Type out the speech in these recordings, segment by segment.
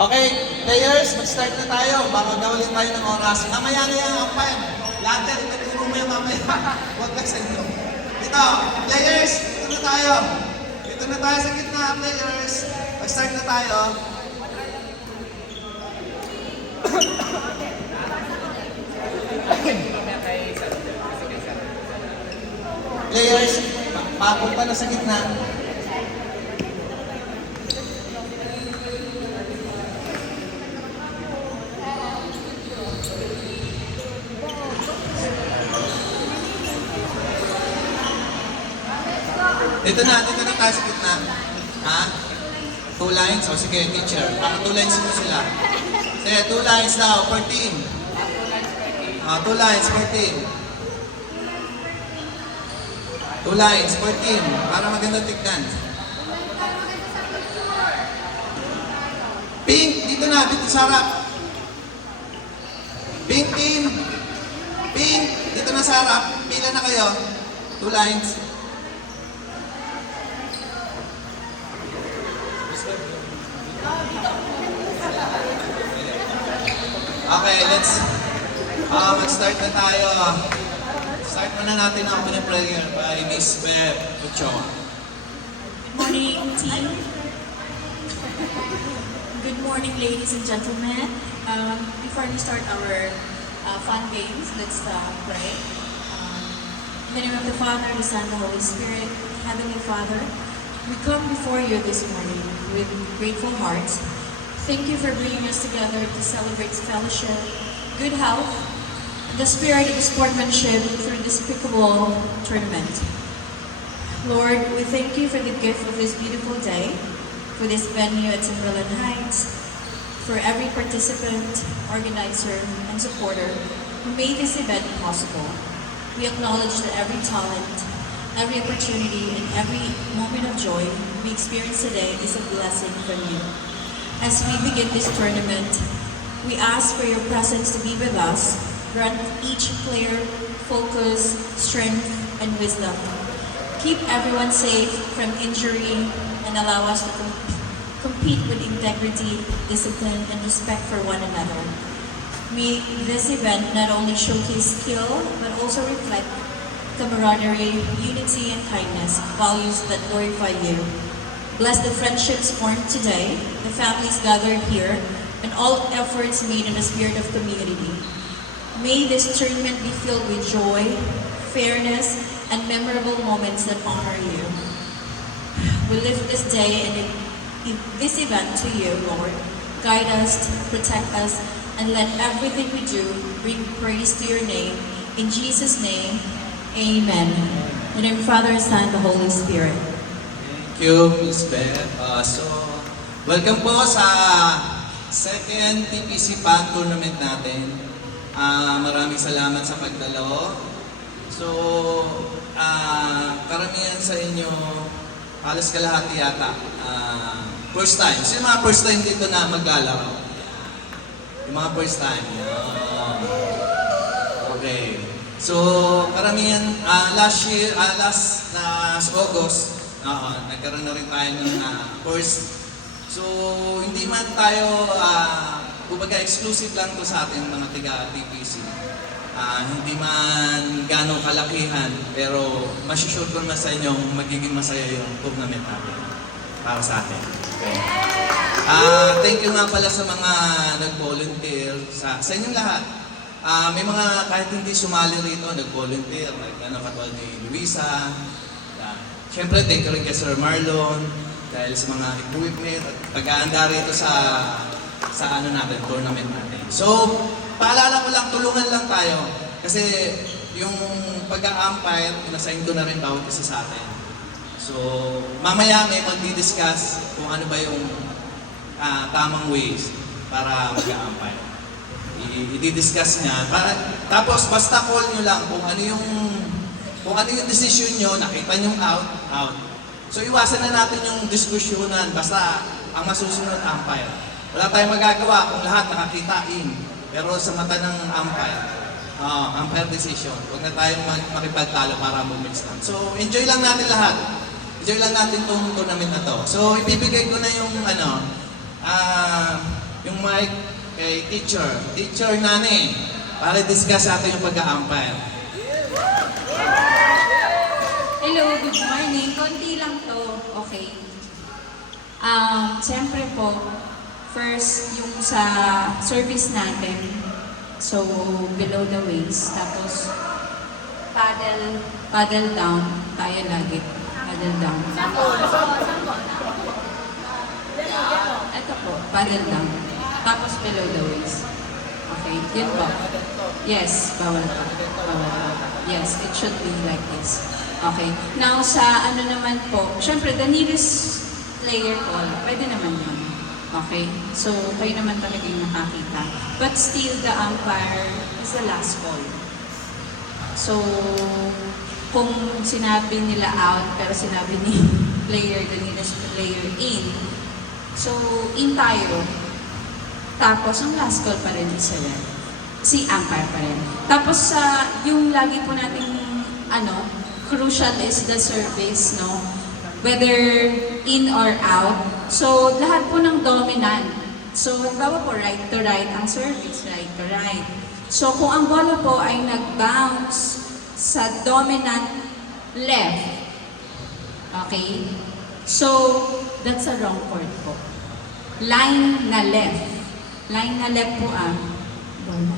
Okay, players, mag-start na tayo. Baka gawalin tayo ng oras. Mamaya na yan, umpire. Later, ituturo mo yung mamaya. Huwag ka sa inyo. Dito, players, dito na tayo. Dito na tayo sa gitna, players. Mag-start na tayo. Players, papunta na sa gitna. Dito na tayo sa gitna. Ha? 2 lines? O sige, teacher. 2 lines mo sila. Sige, 2 lines daw, 14. 2 lines, 14. 2 lines, 14. Para maganda tignan. Pink, dito na, dito sa harap. Pink team. Pink, dito na sa harap. Pila na kayo. 2 lines. Okay, let's mag-start na tayo. Start muna natin ang opening prayer by Miss Beth Ochoa. Good morning, team. Good morning, ladies and gentlemen. Before we start our fun games, let's pray. In the name of the Father, the Son, and the Holy Spirit, Heavenly Father, we come before you this morning with grateful hearts. Thank you for bringing us together to celebrate fellowship, good health, and the spirit of sportsmanship through this pickleball tournament. Lord, we thank you for the gift of this beautiful day, for this venue at Timberland Heights, for every participant, organizer, and supporter who made this event possible. We acknowledge that every talent, every opportunity, and every moment of joy we experience today is a blessing from you. As we begin this tournament, we ask for your presence to be with us. Grant each player focus, strength, and wisdom. Keep everyone safe from injury and allow us to compete with integrity, discipline, and respect for one another. May this event not only showcase skill, but also reflect camaraderie, unity, and kindness, values that glorify you. Bless the friendships formed today, the families gathered here, and all efforts made in the spirit of community. May this tournament be filled with joy, fairness, and memorable moments that honor you. We lift this day and this event to you, Lord. Guide us, protect us, and let everything we do bring praise to your name. In Jesus' name, amen. In the name of the Father, Son, and the Holy Spirit. Thank you, Miss Beth. Welcome po sa second TPC PAN tournament natin. Maraming salamat sa pagdalo. So, karamihan sa inyo, halos kalahati yata. First time. So, yung mga first time dito na maglalaro. Yung mga first time. Okay. So, karamihan, last August, nagkaroon na rin tayo ng course. So, hindi man tayo, kumbaga exclusive lang to sa ating mga tiga-TPC. Hindi man gano'ng kalakihan, pero masusure ko naman sa inyo magiging masaya yung tournament natin para sa atin. Okay. Thank you nga pala sa mga nag-volunteer, sa inyong lahat. May mga kahit hindi sumali rito, nag-volunteer, katulad ni Luisa. Siyempre, thank you rin kay Sir Marlon dahil sa mga equipment at pag-aanda rito sa tournament natin. So, paalala ko lang, tulungan lang tayo. Kasi yung pag-a-umpire, pinasign ko na rin bawat isa sa atin. So, mamaya may mag-discuss kung ano ba yung tamang ways para mag-a-umpire. I-discuss niya. Tapos, basta call nyo lang kung ano yung decision nyo, nakita nyo out. So, iwasan na natin yung diskusyonan, basta ang masusunod, umpire. Wala tayong magagawa kung lahat nakakita in. Pero sa mata ng umpire decision, huwag na tayong makipagtalo para bumix lang. So, enjoy lang natin lahat. Enjoy lang natin itong tournament na to. So, ibibigay ko na yung yung mic kay Teacher Nani, para discuss natin yung pag-a-umpire. Hello, good morning. Konti lang to. Okay. Siyempre po, first yung sa service natin. So, below the waist. Tapos, paddle down. Tayo lagi. Paddle down. Ito po, paddle down. Tapos below the waist. Okay, yun po. Yes, bawal pa. Bawal pa. Yes, it should be like this. Okay. Now, sa ano naman po, syempre, the nearest player call, pwede naman yun. Okay? So, kayo naman talaga yung nakakita. But still, the umpire is the last call. So, kung sinabi nila out, pero sinabi ni player, the nearest player in, so, in tayo, tapos ang last call pa rin is si umpire pa rin. Tapos, yung lagi po nating, crucial is the service, no? Whether in or out. So, lahat po ng dominant. So, halimbawa po, right to right ang service, right to right. So, kung ang bola po ay nag-bounce sa dominant left, okay? So, that's a wrong court po. Line na left. Line na left po bola.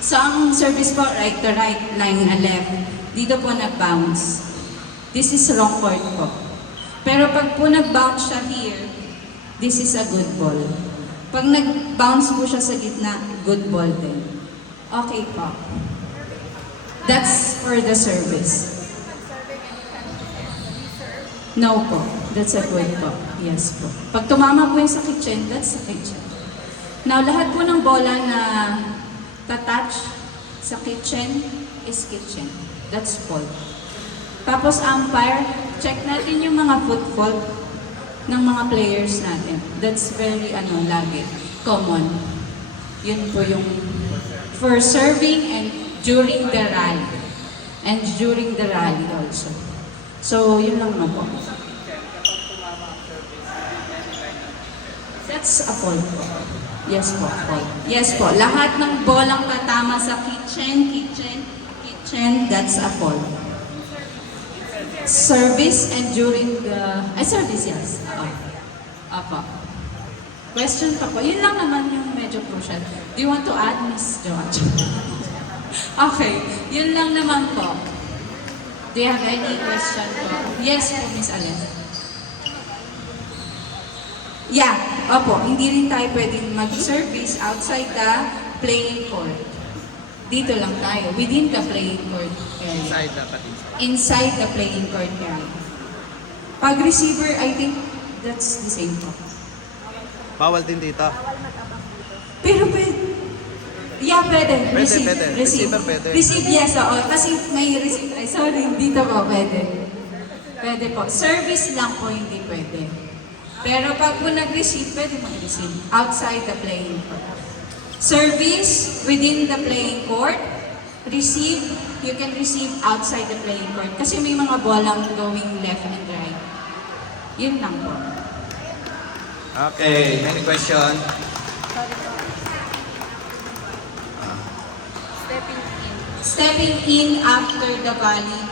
So, ang service po, right to right, line na left. Dito po nag-bounce. This is wrong court po. Pero pag po nag-bounce siya here, this is a good ball. Pag nag-bounce po siya sa gitna, good ball din. Okay po. That's for the service. No po. That's a good po. Yes po. Pag tumama po yung sa kitchen, that's sa kitchen. Now, lahat po ng bola na touch sa kitchen is kitchen. That's ball. Tapos umpire, check natin yung mga foot fault ng mga players natin. That's very, lagi, common. Yun po yung for serving and during the rally. And during the rally also. So, yun lang po. That's a fault po. Yes po, fault. Yes po, lahat ng bolang tatama sa kitchen, that's a fault. Service and during the... service, yes. Apo. Question pa po. Yun lang naman yung medyo crucial. Do you want to add, Miss George? Okay. Yun lang naman po. Do you have any question po? Yes po, Miss Allen. Yeah. Opo. Hindi rin tayo pwedeng mag-service outside the playing court. Dito lang tayo. Within the playing court area. Inside the playing court area. Pag receiver, I think that's the same po. Bawal din dito. Pero pwede. Yeah, pwede. Receive. Pwede. Receive. Receiver pwede. Receive, yes. Oo. Kasi may receive. Ay, sorry. Dito po, pwede. Pwede po. Service lang po, hindi pwede. Pero pag po nag-receive, pwede mag-receive. Outside the playing court. Service within the playing court. Receive, you can receive outside the playing court. Kasi may mga bolang going left and right. Yun lang po. Okay, any question? Stepping in after the volley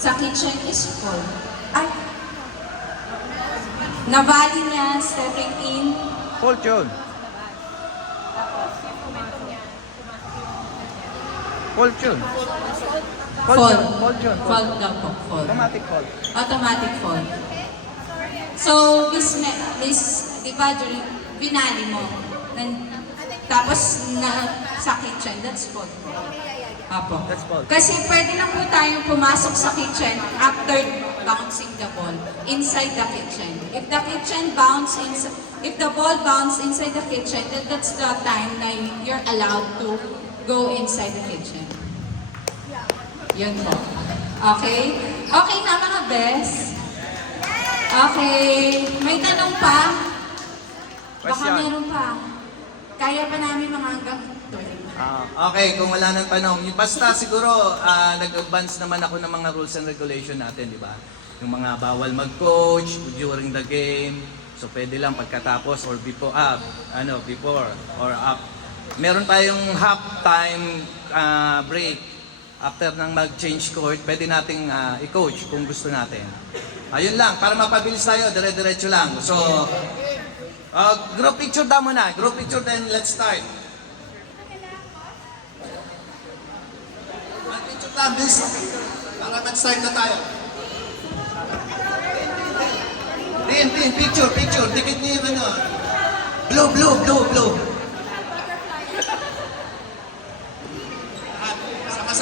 sa kitchen is full. Ay! Na-volley niya, stepping in. Fault yun. Fault yun. Fall. Fault yun. Fall daw po. Fall. Automatic fault. Automatic fall. So, di ba, binali mo. Tapos, sa kitchen, that's fault po. Apo. That's fault. Kasi pwede lang po tayong pumasok sa kitchen after bouncing the ball inside the kitchen. If the kitchen bounce inside, if the ball bounce inside the kitchen, then that's the time na you're allowed to go inside the kitchen. Yun po. Okay? Okay na mga best? Okay. May tanong pa? Baka Question. meron pa. Kaya pa namin mga hanggang 12. Okay, kung wala nang tanong, basta siguro nag-advance naman ako ng mga rules and regulation natin, di ba? Yung mga bawal mag-coach during the game. So pwede lang pagkatapos or before, before or up. Meron tayong half time break. After nang mag-change court, pwede nating i-coach kung gusto natin. Ayun lang, para mapabilis tayo, dire-diretso lang. So, group picture daw muna. Group picture, then let's start. Mag-picture lang, please. Para mag-start na tayo. Tin, picture. Dikit niyo yung ano. Blue.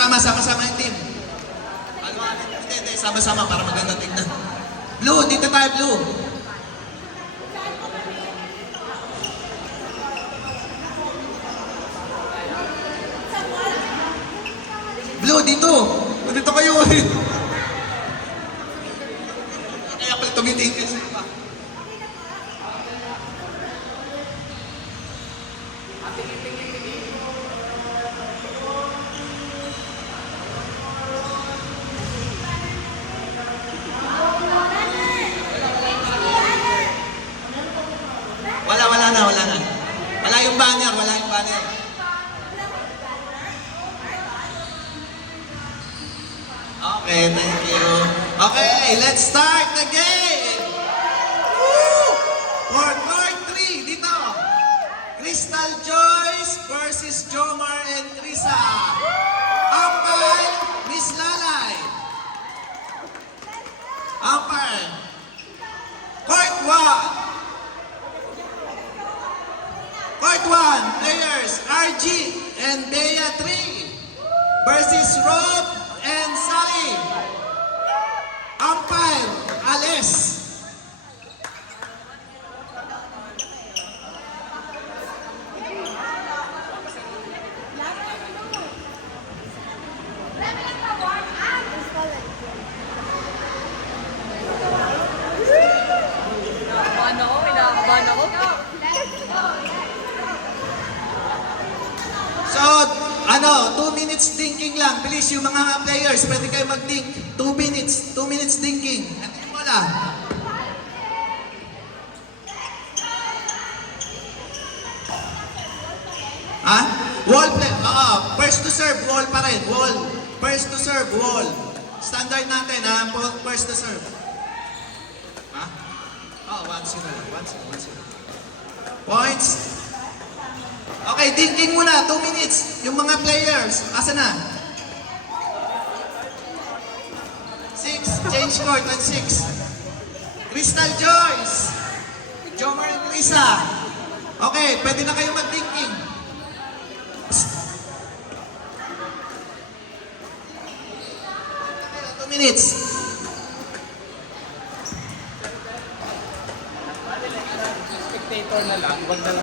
Sama-sama yung team. Hindi, sama-sama para maganda tignan. Blue, dito tayo, blue. Blue, dito. Dito kayo. Kaya pala tumitingin kayo sa iba. Wala na. Wala yung banner. Okay, thank you. Okay, let's start the game! Woo! For court 3, dito. Crystal Joyce versus Jomar and Krisa. Umpire, Miss Lalay. Umpire. Court 1. Court 1, players RG and Bea 3 versus Rob and Sally. Umpire, Ales. Kinakabahan ako. So, 2 minutes thinking lang. Please, yung mga players, pwede kayo mag-think. 2 minutes thinking. Ano yung wala? Ha? Wall play. First to serve, wall pa rin. Wall. First to serve, wall. Standard natin, ha? First to serve. Ha? 1-0 lang. 1-0. Points. Okay, thinking muna. 2 minutes. Yung mga players, asa na? 6. Change court at 6. Crystal Joyce. Jomar and Krisa. Okay, pwede na kayo mag-thinking. 2 minutes. Spectator na lang, wag na lang.